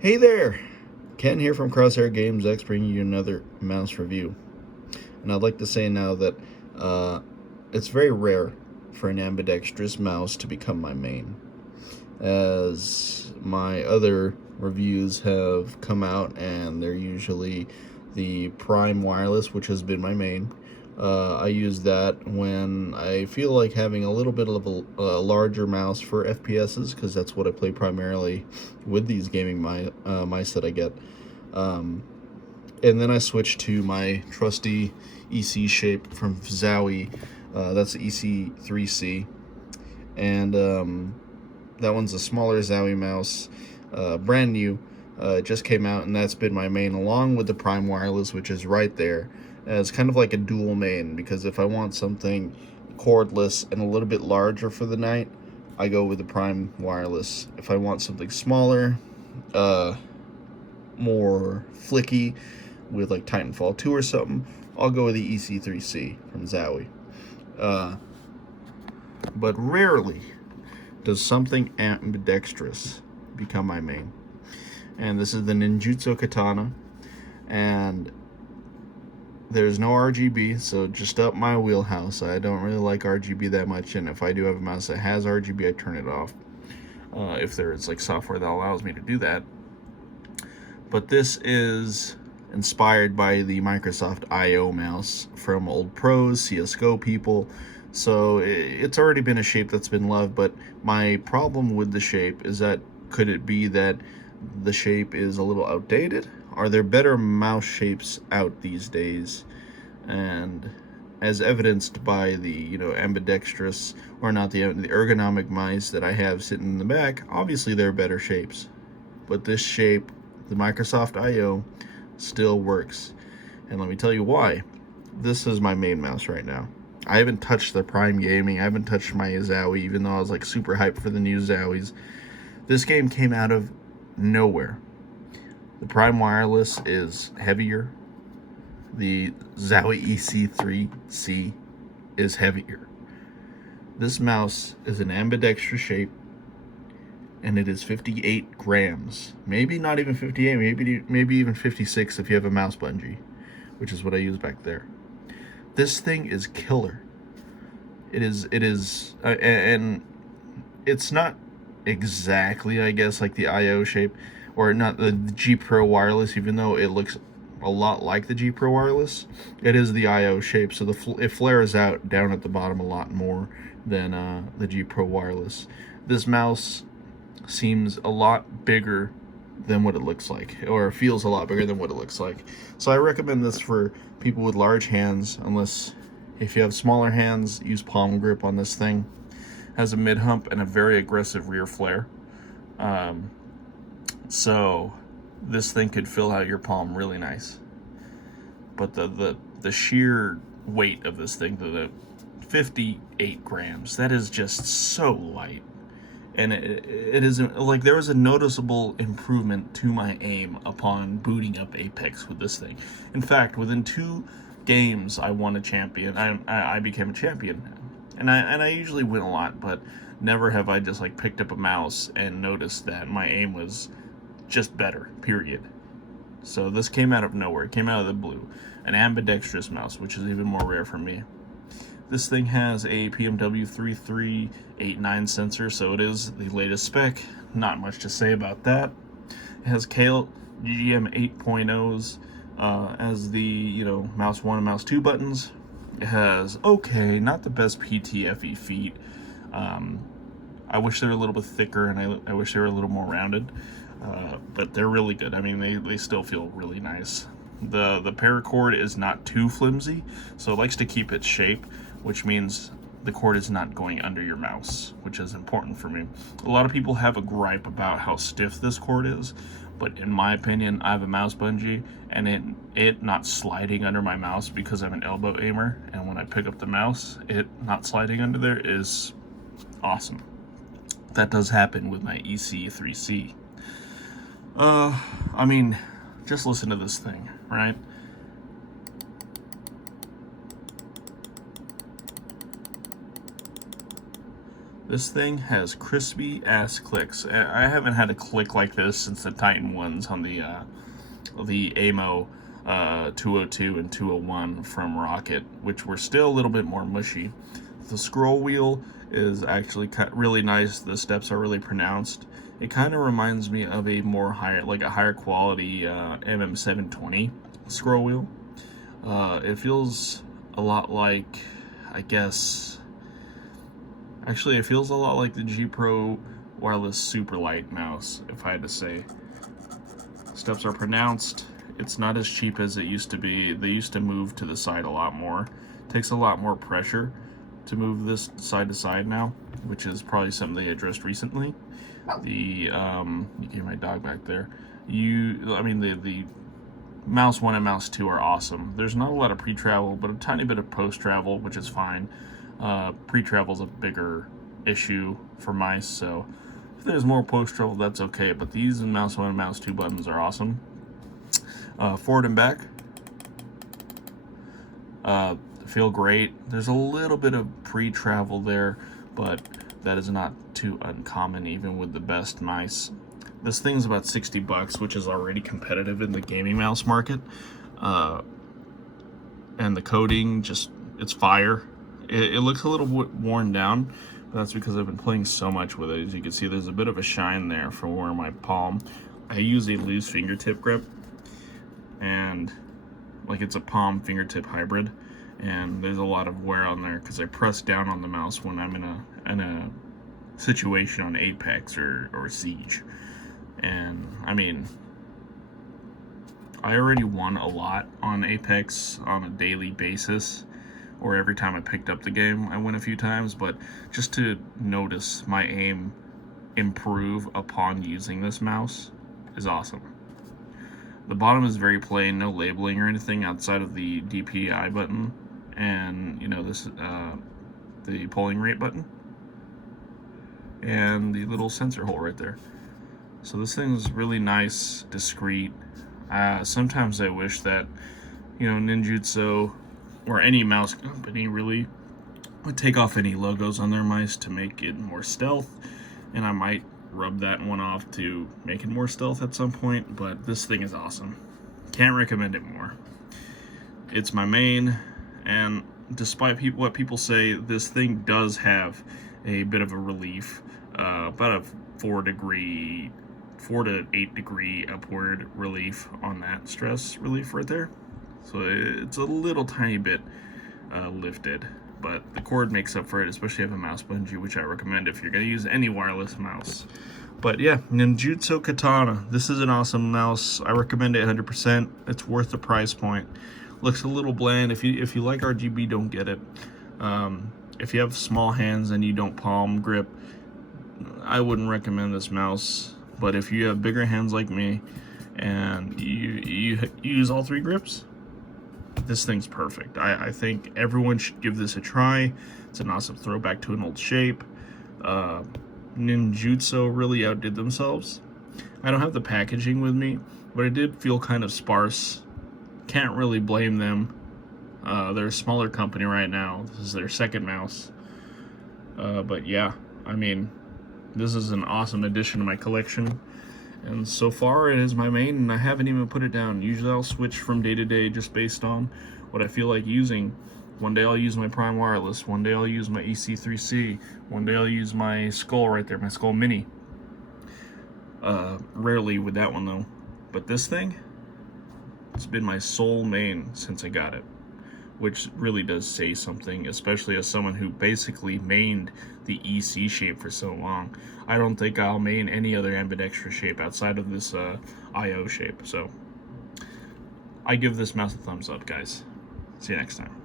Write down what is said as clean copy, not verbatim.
Hey there! Ken here from Crosshair Games X bringing you another mouse review. And I'd like to say now that it's very rare for an ambidextrous mouse to become my main, as my other reviews have come out and they're usually the Prime Wireless, which has been my main. I use that when I feel like having a little bit of a larger mouse for FPSs, because that's what I play primarily with these gaming mice that I get. And then I switched to my trusty EC shape from Zowie. That's the EC3C. And that one's a smaller Zowie mouse, brand new. It just came out, and that's been my main, along with the Prime Wireless, which is right there. It's kind of like a dual main, because if I want something cordless and a little bit larger for the night, I go with the Prime Wireless. If I want something smaller, more flicky, with like Titanfall 2 or something, I'll go with the EC3C from Zowie. But rarely does something ambidextrous become my main. And this is the Ninjutso Katana, and there's no RGB, so just up my wheelhouse. I don't really like RGB that much, and if I do have a mouse that has RGB, I turn it off. If there's like software that allows me to do that. But this is inspired by the Microsoft I/O mouse from old pros, CSGO people. So it's already been a shape that's been loved, but my problem with the shape is that, could it be that the shape is a little outdated? Are there better mouse shapes out these days? And as evidenced by the ambidextrous, or not, the ergonomic mice that I have sitting in the back, obviously they're better shapes. But this shape, the Microsoft I/O, still works. And let me tell you why. This is my main mouse right now. I haven't touched the Prime Gaming. I haven't touched my Zowie, even though I was like super hyped for the new Zowies. This game came out of nowhere. The Prime Wireless is heavier. The Zowie EC3C is heavier. This mouse is an ambidextrous shape, and it is 58 grams. Maybe not even 58, maybe even 56 if you have a mouse bungee, which is what I use back there. This thing is killer. It is, and it's not exactly, I guess, like the I/O shape, or not the G Pro Wireless, even though it looks a lot like the G Pro Wireless. It is the I/O shape, so it flares out down at the bottom a lot more than the G Pro Wireless. This mouse seems a lot bigger than what it looks like, or feels a lot bigger than what it looks like. So I recommend this for people with large hands, unless if you have smaller hands, use palm grip on this thing. It has a mid hump and a very aggressive rear flare. So this thing could fill out your palm really nice. But the sheer weight of this thing, the 58 grams, that is just so light. And it isn't like there was a noticeable improvement to my aim upon booting up Apex with this thing. In fact, within 2 games, I won a champion. I became a champion, and I usually win a lot, but never have I just like picked up a mouse and noticed that my aim was just better. Period. So this came out of nowhere. It came out of the blue. An ambidextrous mouse, which is even more rare for me. This thing has a PMW 3389 sensor, so it is the latest spec. Not much to say about that. It has Kale GGM 8.0s as the mouse 1 and mouse 2 buttons. It has not the best PTFE feet. I wish they were a little bit thicker, and I wish they were a little more rounded. But they're really good. I mean, they still feel really nice. The paracord is not too flimsy, so it likes to keep its shape, which means the cord is not going under your mouse, which is important for me. A lot of people have a gripe about how stiff this cord is, but in my opinion, I have a mouse bungee, and it not sliding under my mouse because I'm an elbow aimer, and when I pick up the mouse, it not sliding under there is awesome. That does happen with my EC3C. I mean, just listen to this thing, right? This thing has crispy ass clicks. I haven't had a click like this since the Titan ones on the AMO 202 and 201 from Rocket, which were still a little bit more mushy. The scroll wheel is actually really nice. The steps are really pronounced. It kind of reminds me of a higher quality MM720 scroll wheel. It feels a lot like, I guess, actually it feels a lot like the G Pro wireless Superlight mouse, if I had to say. Steps are pronounced. It's not as cheap as it used to be. They used to move to the side a lot more. It takes a lot more pressure to move this side to side now, which is probably something they addressed recently. You can hear my dog back there. The mouse 1 and mouse 2 are awesome. There's not a lot of pre-travel, but a tiny bit of post-travel, which is fine. Pre-travel is a bigger issue for mice, so if there's more post-travel, that's okay. But these mouse 1 and mouse 2 buttons are awesome. Forward and back feel great. There's a little bit of pre-travel there, but that is not too uncommon even with the best mice. This thing's about $60, which is already competitive in the gaming mouse market. And the coating, it's fire. It looks a little worn down, but that's because I've been playing so much with it. As you can see, there's a bit of a shine there from where my palm. I use a loose fingertip grip, and like it's a palm fingertip hybrid, and there's a lot of wear on there because I press down on the mouse when I'm in a situation on Apex or Siege. And I mean, I already won a lot on Apex on a daily basis, or every time I picked up the game I win a few times, but just to notice my aim improve upon using this mouse is awesome. The bottom is very plain, no labeling or anything outside of the DPI button and the polling rate button and the little sensor hole right there. So this thing is really nice, discreet. Sometimes I wish that, Ninjutso or any mouse company really would take off any logos on their mice to make it more stealth, and I might rub that one off to make it more stealth at some point, but this thing is awesome. Can't recommend it more. It's my main, and despite what people say, this thing does have a bit of a relief, about a 4 to 8 degree upward relief on that stress relief right there. So it's a little tiny bit lifted, but the cord makes up for it, especially if you have a mouse bungee, which I recommend if you're going to use any wireless mouse. But yeah, Ninjutso Katana. This is an awesome mouse. I recommend it 100%. It's worth the price point. Looks a little bland. If you like RGB, don't get it. If you have small hands and you don't palm grip, I wouldn't recommend this mouse. But if you have bigger hands like me and you use all 3 grips, this thing's perfect. I think everyone should give this a try. It's an awesome throwback to an old shape. Ninjutso really outdid themselves. I don't have the packaging with me, but it did feel kind of sparse. Can't really blame them. They're a smaller company right now. This is their second mouse. But yeah, I mean, this is an awesome addition to my collection. And so far it is my main, and I haven't even put it down. Usually I'll switch from day to day just based on what I feel like using. One day I'll use my Prime Wireless, one day I'll use my EC3C, one day I'll use my Skull right there, my Skull Mini. Rarely with that one though. But this thing, it's been my sole main since I got it, which really does say something, especially as someone who basically mained the EC shape for so long. I don't think I'll main any other ambidextrous shape outside of this IO shape. So I give this mouse a thumbs up, guys. See you next time.